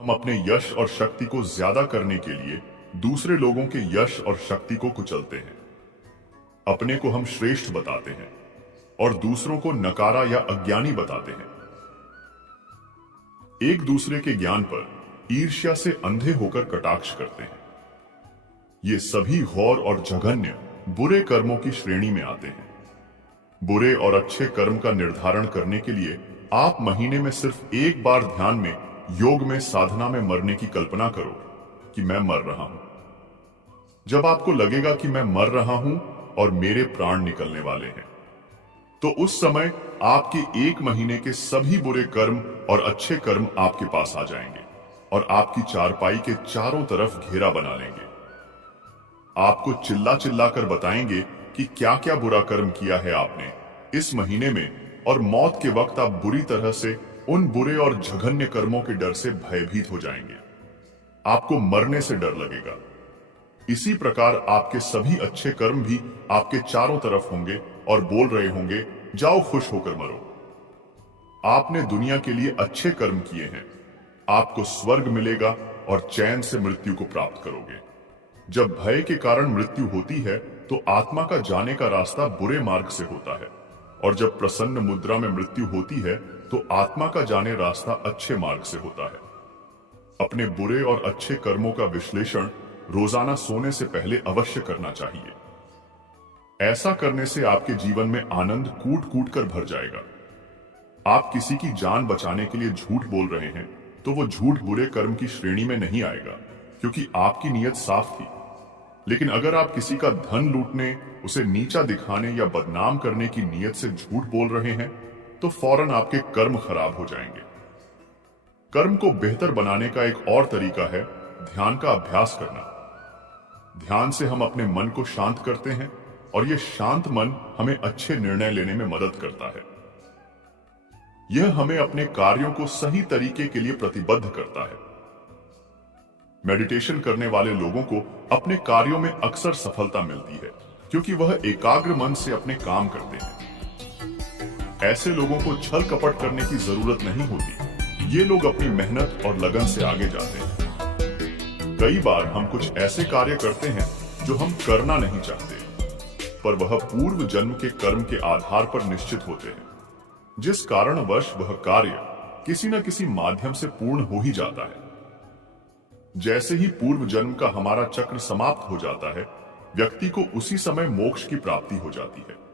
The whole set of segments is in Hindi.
हम अपने यश और शक्ति को ज्यादा करने के लिए दूसरे लोगों के यश और शक्ति को कुचलते हैं। अपने को हम श्रेष्ठ बताते हैं और दूसरों को नकारा या अज्ञानी बताते हैं। एक दूसरे के ज्ञान पर ईर्ष्या से अंधे होकर कटाक्ष करते हैं। ये सभी घोर और जघन्य बुरे कर्मों की श्रेणी में आते हैं। बुरे और अच्छे कर्म का निर्धारण करने के लिए आप महीने में सिर्फ एक बार ध्यान में, योग में, साधना में मरने की कल्पना करो कि मैं मर रहा हूं। जब आपको लगेगा कि मैं मर रहा हूं और मेरे प्राण निकलने वाले हैं, तो उस समय आपके एक महीने के सभी बुरे कर्म और अच्छे कर्म आपके पास आ जाएंगे और आपकी चारपाई के चारों तरफ घेरा बना लेंगे। आपको चिल्ला चिल्ला कर बताएंगे कि क्या क्या बुरा कर्म किया है आपने इस महीने में, और मौत के वक्त आप बुरी तरह से उन बुरे और जघन्य कर्मों के डर से भयभीत हो जाएंगे। आपको मरने से डर लगेगा। इसी प्रकार आपके सभी अच्छे कर्म भी आपके चारों तरफ होंगे और बोल रहे होंगे, जाओ खुश होकर मरो। आपने दुनिया के लिए अच्छे कर्म किए हैं, आपको स्वर्ग मिलेगा और चैन से मृत्यु को प्राप्त करोगे। जब भय के कारण मृत्यु होती है तो आत्मा का जाने का रास्ता बुरे मार्ग से होता है, और जब प्रसन्न मुद्रा में मृत्यु होती है तो आत्मा का जाने रास्ता अच्छे मार्ग से होता है। अपने बुरे और अच्छे कर्मों का विश्लेषण रोजाना सोने से पहले अवश्य करना चाहिए। ऐसा करने से आपके जीवन में आनंद कूट कूट कर भर जाएगा। आप किसी की जान बचाने के लिए झूठ बोल रहे हैं तो वो झूठ बुरे कर्म की श्रेणी में नहीं आएगा, क्योंकि आपकी नीयत साफ थी। लेकिन अगर आप किसी का धन लूटने, उसे नीचा दिखाने या बदनाम करने की नीयत से झूठ बोल रहे हैं तो फौरन आपके कर्म खराब हो जाएंगे। कर्म को बेहतर बनाने का एक और तरीका है ध्यान का अभ्यास करना। ध्यान से हम अपने मन को शांत करते हैं और यह शांत मन हमें अच्छे निर्णय लेने में मदद करता है। यह हमें अपने कार्यों को सही तरीके के लिए प्रतिबद्ध करता है। मेडिटेशन करने वाले लोगों को अपने कार्यों में अक्सर सफलता मिलती है, क्योंकि वह एकाग्र मन से अपने काम करते हैं। ऐसे लोगों को छल कपट करने की जरूरत नहीं होती। ये लोग अपनी मेहनत और लगन से आगे जाते हैं। कई बार हम कुछ ऐसे कार्य करते हैं जो हम करना नहीं चाहते, पर वह पूर्व जन्म के कर्म के आधार पर निश्चित होते हैं, जिस कारणवश वह कार्य किसी न किसी माध्यम से पूर्ण हो ही जाता है। जैसे ही पूर्व जन्म का हमारा चक्र समाप्त हो जाता है, व्यक्ति को उसी समय मोक्ष की प्राप्ति हो जाती है।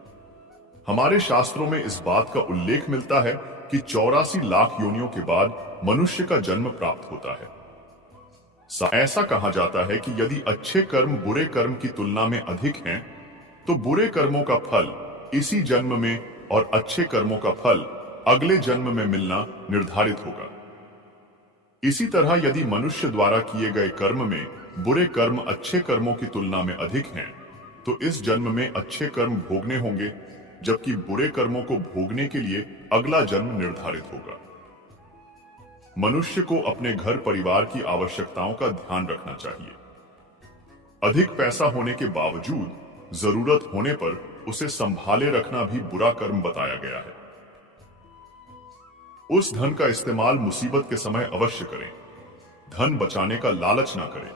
हमारे शास्त्रों में इस बात का उल्लेख मिलता है कि 84 लाख योनियों के बाद मनुष्य का जन्म प्राप्त होता है। ऐसा कहा जाता है कि यदि अच्छे कर्म बुरे कर्म की तुलना में अधिक हैं, तो बुरे कर्मों का फल इसी जन्म में और अच्छे कर्मों का फल अगले जन्म में मिलना निर्धारित होगा। इसी तरह यदि मनुष्य द्वारा किए गए कर्म में बुरे कर्म अच्छे कर्मों की तुलना में अधिक हैं, तो इस जन्म में अच्छे कर्म भोगने होंगे, जबकि बुरे कर्मों को भोगने के लिए अगला जन्म निर्धारित होगा। मनुष्य को अपने घर परिवार की आवश्यकताओं का ध्यान रखना चाहिए। अधिक पैसा होने के बावजूद जरूरत होने पर उसे संभाले रखना भी बुरा कर्म बताया गया है। उस धन का इस्तेमाल मुसीबत के समय अवश्य करें। धन बचाने का लालच ना करें।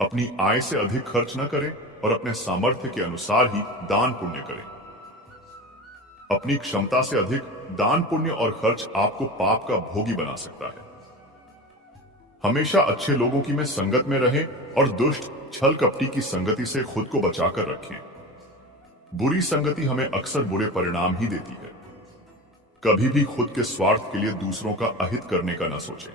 अपनी आय से अधिक खर्च न करें और अपने सामर्थ्य के अनुसार ही दान पुण्य करें। अपनी क्षमता से अधिक दान पुण्य और खर्च आपको पाप का भोगी बना सकता है। हमेशा अच्छे लोगों की में संगत में रहें और दुष्ट छल कपटी की संगति से खुद को बचाकर रखें। बुरी संगति हमें अक्सर बुरे परिणाम ही देती है। कभी भी खुद के स्वार्थ के लिए दूसरों का अहित करने का न सोचें।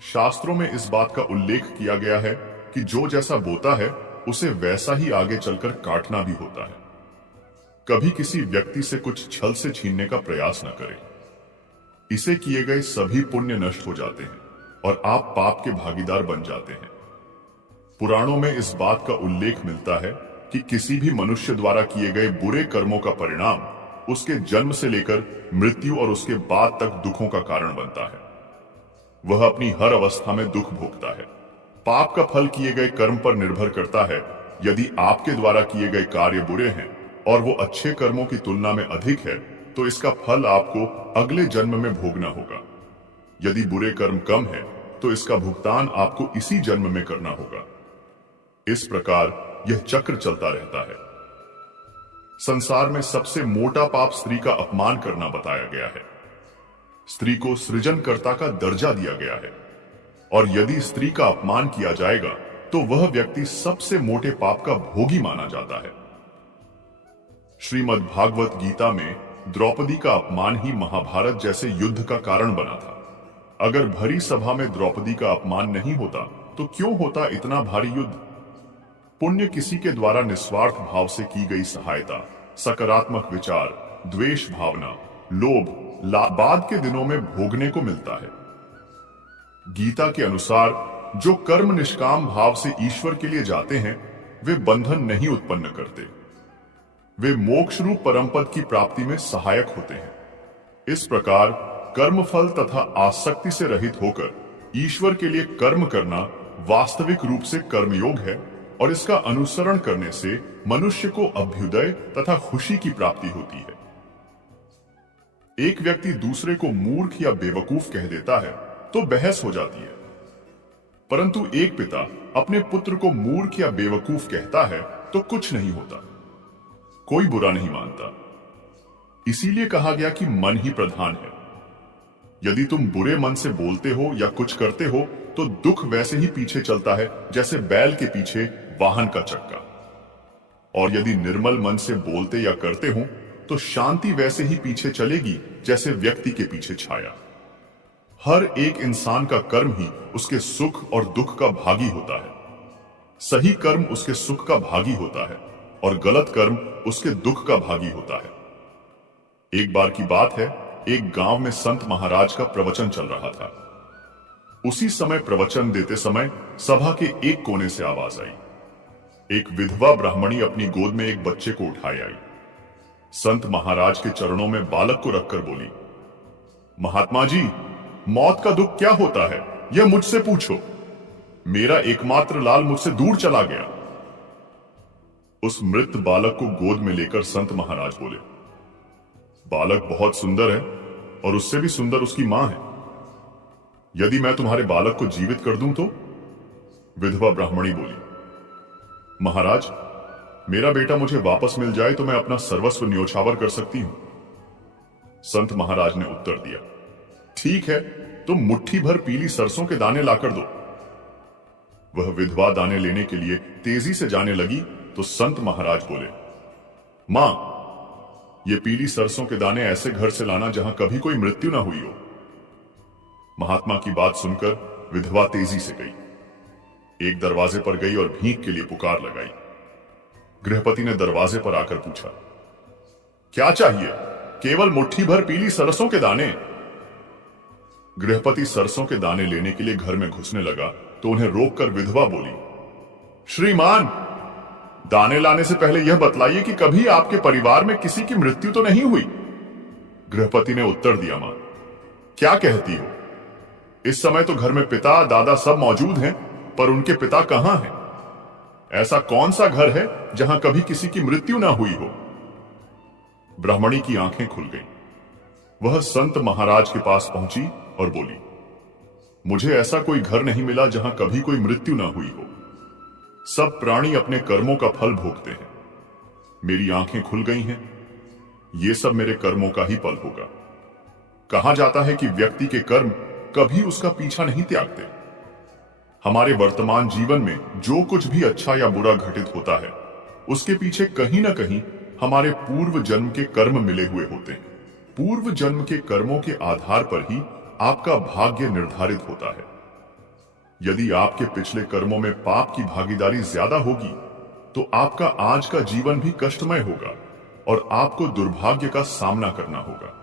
शास्त्रों में इस बात का उल्लेख किया गया है कि जो जैसा बोता है उसे वैसा ही आगे चलकर काटना भी होता है। कभी किसी व्यक्ति से कुछ छल से छीनने का प्रयास न करें। इसे किए गए सभी पुण्य नष्ट हो जाते हैं और आप पाप के भागीदार बन जाते हैं। पुराणों में इस बात का उल्लेख मिलता है कि किसी भी मनुष्य द्वारा किए गए बुरे कर्मों का परिणाम उसके जन्म से लेकर मृत्यु और उसके बाद तक दुखों का कारण बनता है। वह अपनी हर अवस्था में दुख भोगता है। पाप का फल किए गए कर्म पर निर्भर करता है। यदि आपके द्वारा किए गए कार्य बुरे हैं और वो अच्छे कर्मों की तुलना में अधिक है, तो इसका फल आपको अगले जन्म में भोगना होगा। यदि बुरे कर्म कम है तो इसका भुगतान आपको इसी जन्म में करना होगा। इस प्रकार यह चक्र चलता रहता है। संसार में सबसे मोटा पाप स्त्री का अपमान करना बताया गया है। स्त्री को सृजनकर्ता का दर्जा दिया गया है, और यदि स्त्री का अपमान किया जाएगा तो वह व्यक्ति सबसे मोटे पाप का भोगी माना जाता है। श्रीमद् भागवत गीता में द्रौपदी का अपमान ही महाभारत जैसे युद्ध का कारण बना था। अगर भरी सभा में द्रौपदी का अपमान नहीं होता तो क्यों होता इतना भारी युद्ध? पुण्य किसी के द्वारा निस्वार्थ भाव से की गई सहायता, सकारात्मक विचार, द्वेष भावना, लोभ बाद के दिनों में भोगने को मिलता है। गीता के अनुसार जो कर्म निष्काम भाव से ईश्वर के लिए जाते हैं वे बंधन नहीं उत्पन्न करते, वे मोक्ष रूप परमपद की प्राप्ति में सहायक होते हैं। इस प्रकार कर्मफल तथा आसक्ति से रहित होकर ईश्वर के लिए कर्म करना वास्तविक रूप से कर्मयोग है, और इसका अनुसरण करने से मनुष्य को अभ्युदय तथा खुशी की प्राप्ति होती है। एक व्यक्ति दूसरे को मूर्ख या बेवकूफ कह देता है तो बहस हो जाती है, परंतु एक पिता अपने पुत्र को मूर्ख या बेवकूफ कहता है तो कुछ नहीं होता, कोई बुरा नहीं मानता। इसीलिए कहा गया कि मन ही प्रधान है। यदि तुम बुरे मन से बोलते हो या कुछ करते हो तो दुख वैसे ही पीछे चलता है जैसे बैल के पीछे वाहन का चक्का, और यदि निर्मल मन से बोलते या करते हो तो शांति वैसे ही पीछे चलेगी जैसे व्यक्ति के पीछे छाया। हर एक इंसान का कर्म ही उसके सुख और दुख का भागी होता है। सही कर्म उसके सुख का भागी होता है और गलत कर्म उसके दुख का भागी होता है। एक बार की बात है, एक गांव में संत महाराज का प्रवचन चल रहा था। उसी समय प्रवचन देते समय सभा के एक कोने से आवाज आई। एक विधवा ब्राह्मणी अपनी गोद में एक बच्चे को उठाए आई। संत महाराज के चरणों में बालक को रखकर बोली, महात्मा जी, मौत का दुख क्या होता है यह मुझसे पूछो। मेरा एकमात्र लाल मुझसे दूर चला गया। उस मृत बालक को गोद में लेकर संत महाराज बोले, बालक बहुत सुंदर है और उससे भी सुंदर उसकी मां है। यदि मैं तुम्हारे बालक को जीवित कर दूं तो? विधवा ब्राह्मणी बोली, महाराज, मेरा बेटा मुझे वापस मिल जाए तो मैं अपना सर्वस्व न्योछावर कर सकती हूं। संत महाराज ने उत्तर दिया, ठीक है, तुम मुट्ठी भर पीली सरसों के दाने लाकर दो। वह विधवा दाने लेने के लिए तेजी से जाने लगी तो संत महाराज बोले, मां, ये पीली सरसों के दाने ऐसे घर से लाना जहां कभी कोई मृत्यु ना हुई हो। महात्मा की बात सुनकर विधवा तेजी से गई, एक दरवाजे पर गई और भीख के लिए पुकार लगाई। गृहपति ने दरवाजे पर आकर पूछा, क्या चाहिए? केवल मुट्ठी भर पीली सरसों के दाने। गृहपति सरसों के दाने लेने के लिए घर में घुसने लगा तो उन्हें रोककर विधवा बोली, श्रीमान, दाने लाने से पहले यह बतलाइए कि कभी आपके परिवार में किसी की मृत्यु तो नहीं हुई? गृहपति ने उत्तर दिया, मां, क्या कहती हो? इस समय तो घर में पिता दादा सब मौजूद हैं, पर उनके पिता कहां हैं? ऐसा कौन सा घर है जहां कभी किसी की मृत्यु ना हुई हो? ब्राह्मणी की आंखें खुल गईं। वह संत महाराज के पास पहुंची और बोली, मुझे ऐसा कोई घर नहीं मिला जहां कभी कोई मृत्यु ना हुई हो। सब प्राणी अपने कर्मों का फल भोगते हैं। मेरी आंखें खुल गई हैं, ये सब मेरे कर्मों का ही फल होगा। कहा जाता है कि व्यक्ति के कर्म कभी उसका पीछा नहीं त्यागते। हमारे वर्तमान जीवन में जो कुछ भी अच्छा या बुरा घटित होता है उसके पीछे कहीं ना कहीं हमारे पूर्व जन्म के कर्म मिले हुए होते हैं। पूर्व जन्म के कर्मों के आधार पर ही आपका भाग्य निर्धारित होता है। यदि आपके पिछले कर्मों में पाप की भागीदारी ज्यादा होगी तो आपका आज का जीवन भी कष्टमय होगा और आपको दुर्भाग्य का सामना करना होगा।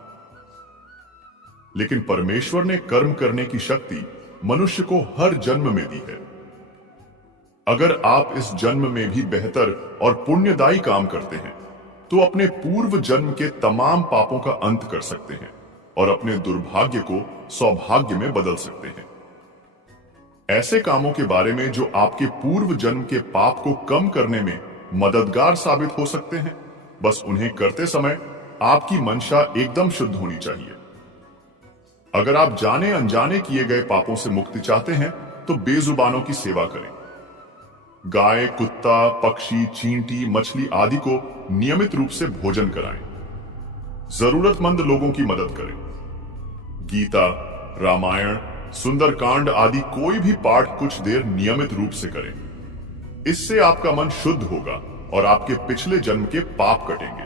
लेकिन परमेश्वर ने कर्म करने की शक्ति मनुष्य को हर जन्म में दी है। अगर आप इस जन्म में भी बेहतर और पुण्यदायी काम करते हैं तो अपने पूर्व जन्म के तमाम पापों का अंत कर सकते हैं और अपने दुर्भाग्य को सौभाग्य में बदल सकते हैं। ऐसे कामों के बारे में जो आपके पूर्व जन्म के पाप को कम करने में मददगार साबित हो सकते हैं, बस उन्हें करते समय आपकी मंशा एकदम शुद्ध होनी चाहिए। अगर आप जाने अनजाने किए गए पापों से मुक्ति चाहते हैं तो बेजुबानों की सेवा करें। गाय, कुत्ता, पक्षी, चींटी, मछली आदि को नियमित रूप से भोजन कराएं। जरूरतमंद लोगों की मदद करें। गीता, रामायण, सुंदरकांड आदि कोई भी पाठ कुछ देर नियमित रूप से करें। इससे आपका मन शुद्ध होगा और आपके पिछले जन्म के पाप कटेंगे।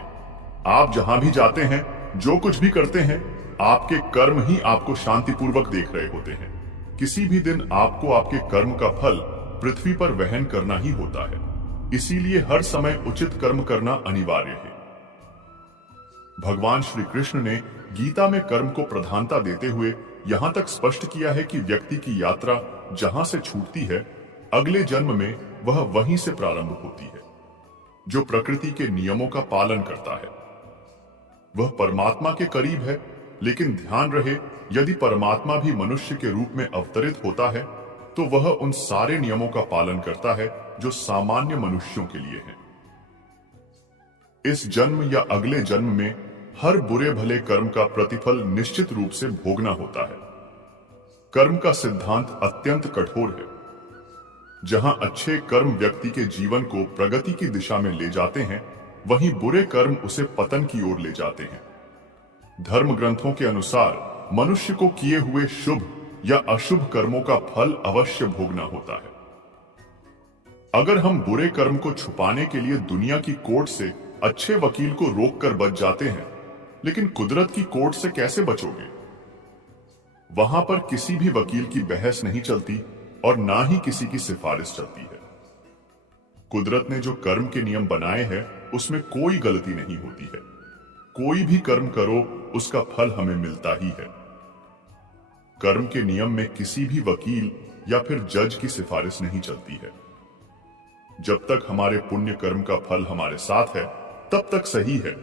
आप जहां भी जाते हैं, जो कुछ भी करते हैं, आपके कर्म ही आपको शांतिपूर्वक देख रहे होते हैं। किसी भी दिन आपको आपके कर्म का फल पृथ्वी पर वहन करना ही होता है। इसीलिए हर समय उचित कर्म करना अनिवार्य है। भगवान श्री कृष्ण ने गीता में कर्म को प्रधानता देते हुए यहां तक स्पष्ट किया है कि व्यक्ति की यात्रा जहां से छूटती है, अगले जन्म में वह वहीं से प्रारंभ होती है। जो प्रकृति के नियमों का पालन करता है वह परमात्मा के करीब है, लेकिन ध्यान रहे, यदि परमात्मा भी मनुष्य के रूप में अवतरित होता है तो वह उन सारे नियमों का पालन करता है जो सामान्य मनुष्यों के लिए हैं। इस जन्म या अगले जन्म में हर बुरे भले कर्म का प्रतिफल निश्चित रूप से भोगना होता है। कर्म का सिद्धांत अत्यंत कठोर है। जहां अच्छे कर्म व्यक्ति के जीवन को प्रगति की दिशा में ले जाते हैं, वहीं बुरे कर्म उसे पतन की ओर ले जाते हैं। धर्म ग्रंथों के अनुसार मनुष्य को किए हुए शुभ या अशुभ कर्मों का फल अवश्य भोगना होता है। अगर हम बुरे कर्म को छुपाने के लिए दुनिया की कोर्ट से अच्छे वकील को रोककर बच जाते हैं, लेकिन कुदरत की कोर्ट से कैसे बचोगे? वहां पर किसी भी वकील की बहस नहीं चलती और ना ही किसी की सिफारिश चलती है। कुदरत ने जो कर्म के नियम बनाए हैं उसमें कोई गलती नहीं होती है। कोई भी कर्म करो, उसका फल हमें मिलता ही है। कर्म के नियम में किसी भी वकील या फिर जज की सिफारिश नहीं चलती है। जब तक हमारे पुण्य कर्म का फल हमारे साथ है तब तक सही है,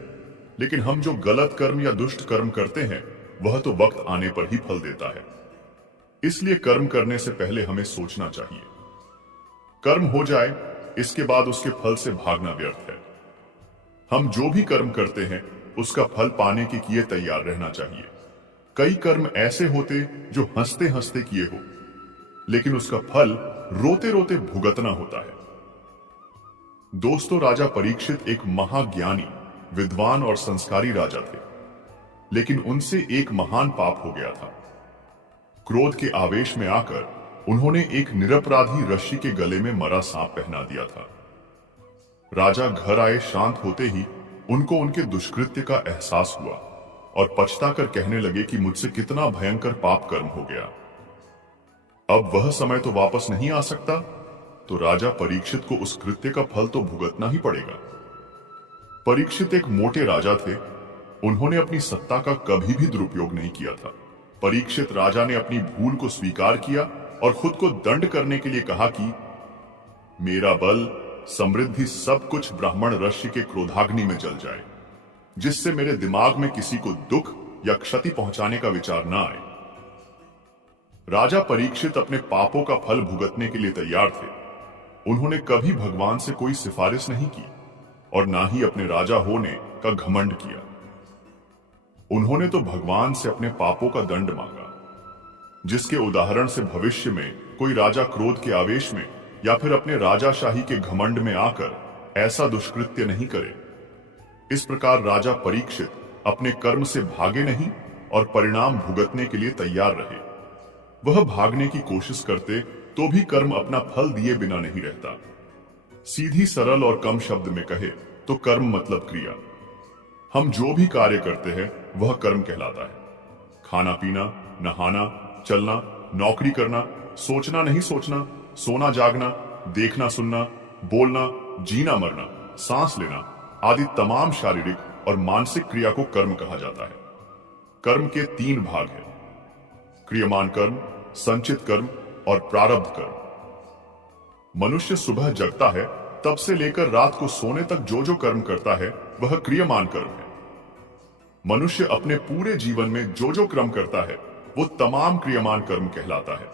लेकिन हम जो गलत कर्म या दुष्ट कर्म करते हैं वह तो वक्त आने पर ही फल देता है। इसलिए कर्म करने से पहले हमें सोचना चाहिए। कर्म हो जाए, इसके बाद उसके फल से भागना व्यर्थ है। हम जो भी कर्म करते हैं उसका फल पाने के लिए तैयार रहना चाहिए। कई कर्म ऐसे होते जो हंसते हंसते किए हो, लेकिन उसका फल रोते रोते भुगतना होता है। दोस्तों, राजा परीक्षित एक महाज्ञानी, विद्वान और संस्कारी राजा थे, लेकिन उनसे एक महान पाप हो गया था। क्रोध के आवेश में आकर उन्होंने एक निरपराधी ऋषि के गले में मरा सांप पहना दिया था। राजा घर आए, शांत होते ही उनको उनके दुष्कृत्य का एहसास हुआ और पछताकर कहने लगे कि मुझसे कितना भयंकर पाप कर्म हो गया। अब वह समय तो वापस नहीं आ सकता, तो राजा परीक्षित को उस कृत्य का फल तो भुगतना ही पड़ेगा। परीक्षित एक मोटे राजा थे। उन्होंने अपनी सत्ता का कभी भी दुरुपयोग नहीं किया था। परीक्षित राजा ने अपनी भूल को स्वीकार किया और खुद को दंड करने के लिए कहा कि मेरा बल, समृद्धि, सब कुछ ब्राह्मण ऋषि के क्रोधाग्नि में जल जाए, जिससे मेरे दिमाग में किसी को दुख या क्षति पहुंचाने का विचार न आए। राजा परीक्षित अपने पापों का फल भुगतने के लिए तैयार थे। उन्होंने कभी भगवान से कोई सिफारिश नहीं की और ना ही अपने राजा होने का घमंड किया। उन्होंने तो भगवान से अपने पापों का दंड मांगा, जिसके उदाहरण से भविष्य में कोई राजा क्रोध के आवेश में या फिर अपने राजाशाही के घमंड में आकर ऐसा दुष्कृत्य नहीं करे। इस प्रकार राजा परीक्षित अपने कर्म से भागे नहीं और परिणाम भुगतने के लिए तैयार रहे। वह भागने की कोशिश करते तो भी कर्म अपना फल दिए बिना नहीं रहता। सीधी, सरल और कम शब्द में कहे तो कर्म मतलब क्रिया। हम जो भी कार्य करते हैं वह कर्म कहलाता है। खाना पीना, नहाना, चलना, नौकरी करना, सोचना नहीं सोचना, सोना जागना, देखना सुनना, बोलना, जीना मरना, सांस लेना आदि तमाम शारीरिक और मानसिक क्रिया को कर्म कहा जाता है। कर्म के 3 भाग हैं: क्रियमान कर्म, संचित कर्म और प्रारब्ध कर्म। मनुष्य सुबह जगता है तब से लेकर रात को सोने तक जो जो कर्म करता है वह क्रियमान कर्म है। मनुष्य अपने पूरे जीवन में जो जो कर्म करता है वो तमाम क्रियमान कर्म कहलाता है।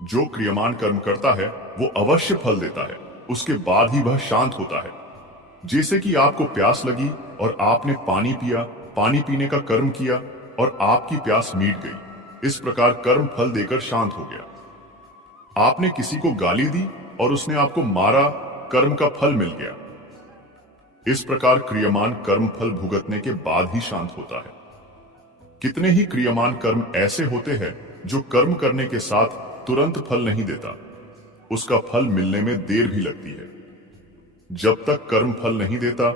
जो क्रियमान कर्म करता है वो अवश्य फल देता है, उसके बाद ही वह शांत होता है। जैसे कि आपको प्यास लगी और आपने पानी पिया, पानी पीने का कर्म किया, और आपकी प्यास मिट गई। इस प्रकार कर्म फल देकर शांत हो गया। आपने किसी को गाली दी और उसने आपको मारा, कर्म का फल मिल गया। इस प्रकार क्रियमान कर्म फल भुगतने के बाद ही शांत होता है। कितने ही क्रियमान कर्म ऐसे होते हैं जो कर्म करने के साथ तुरंत फल नहीं देता, उसका फल मिलने में देर भी लगती है। जब तक कर्म फल नहीं देता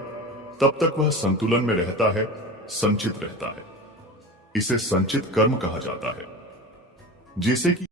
तब तक वह संतुलन में रहता है, संचित रहता है। इसे संचित कर्म कहा जाता है। जैसे कि